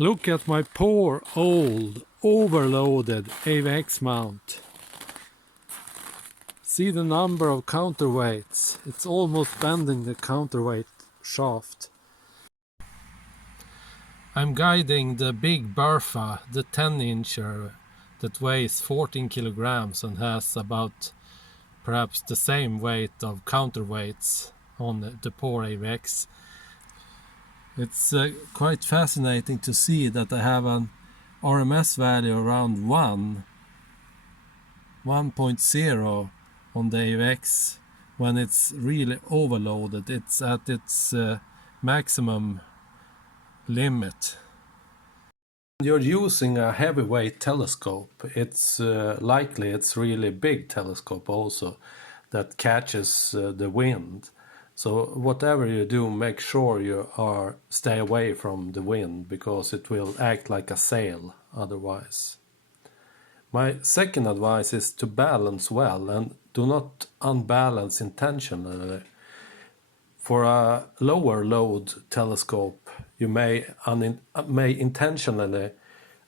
Look at my poor old overloaded AVX mount. See the number of counterweights. It's almost bending the counterweight shaft. I'm guiding the big Bertha, the 10-incher that weighs 14 kilograms and has about perhaps the same weight of counterweights on the poor AVX. It's quite fascinating to see that I have an RMS value around 1.0 on the AVX when it's really overloaded. It's at its maximum limit. You're using a heavyweight telescope. It's likely it's really big telescope also that catches the wind. So whatever you do, make sure you stay away from the wind, because it will act like a sail otherwise. My second advice is to balance well and do not unbalance intentionally. For a lower load telescope, you may intentionally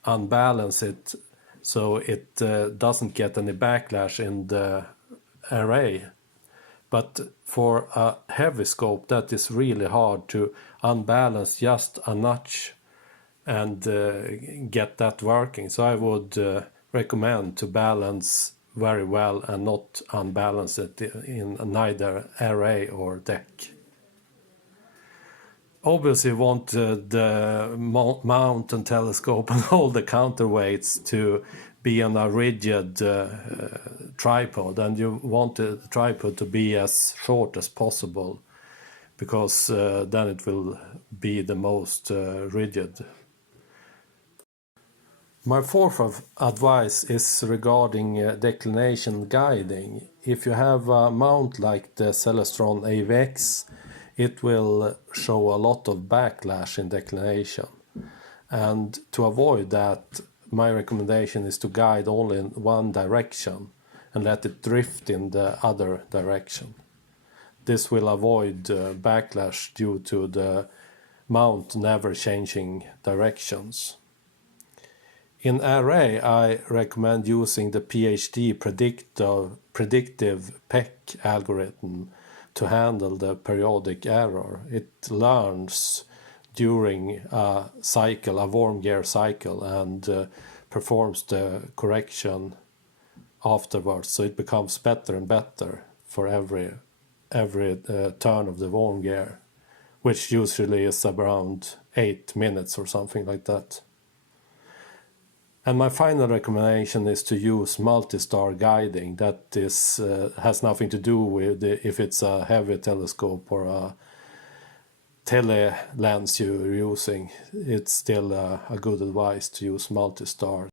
unbalance it so it doesn't get any backlash in the array. But for a heavy scope, that is really hard to unbalance just a notch and get that working. So I would recommend to balance very well and not unbalance it in neither array or deck. Obviously you want the mount and telescope and all the counterweights to be on a rigid tripod, and you want the tripod to be as short as possible, because then it will be the most rigid. My fourth advice is regarding declination guiding. If you have a mount like the Celestron AVX, it will show a lot of backlash in declination. And to avoid that, my recommendation is to guide only in one direction and let it drift in the other direction. This will avoid backlash due to the mount never changing directions. In array, I recommend using the PhD predictive PEC algorithm to handle the periodic error. It learns during a cycle, a warm gear cycle, and performs the correction afterwards. So it becomes better and better for every turn of the warm gear, which usually is around 8 minutes or something like that. And my final recommendation is to use multi-star guiding. That is has nothing to do with if it's a heavy telescope or a tele lens you're using. It's still a good advice to use multi-star.